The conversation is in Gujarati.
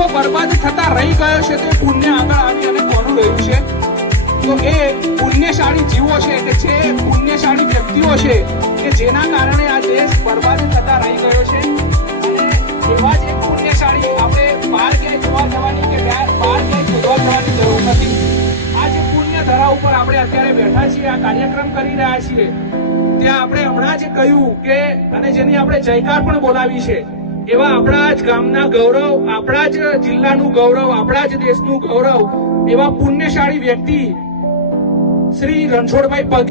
જો બરબાદ થતા રહી ગયો છે તો પુણ્ય આગળ આવી અને કોનું રહ્યું છે? તો એ પુણ્યશાળી જીવો છે કે જે પુણ્યશાળી વ્યક્તિઓ છે કે જેના કારણે આ દેશ બરબાદ થતા રહી ગયો છે. અને એવા જ એક પુણ્યશાળી આપણે બહાર ક્યાંય જોવા જવાની કે બહાર ક્યાંય શોધવા જવાની જરૂર નથી. આ જે પુણ્ય ધરા ઉપર આપણે અત્યારે બેઠા છીએ, આ કાર્યક્રમ કરી રહ્યા છીએ, ત્યાં આપણે હમણાં જ કહ્યું કે અને જેની આપણે જયકાર પણ બોલાવી છે, એવા આપણા જ ગામના ગૌરવ, આપણા જ જિલ્લાનું ગૌરવ, આપણા જ દેશનું ગૌરવ એવા પુણ્યશાળી વ્યક્તિ શ્રી રણછોડભાઈ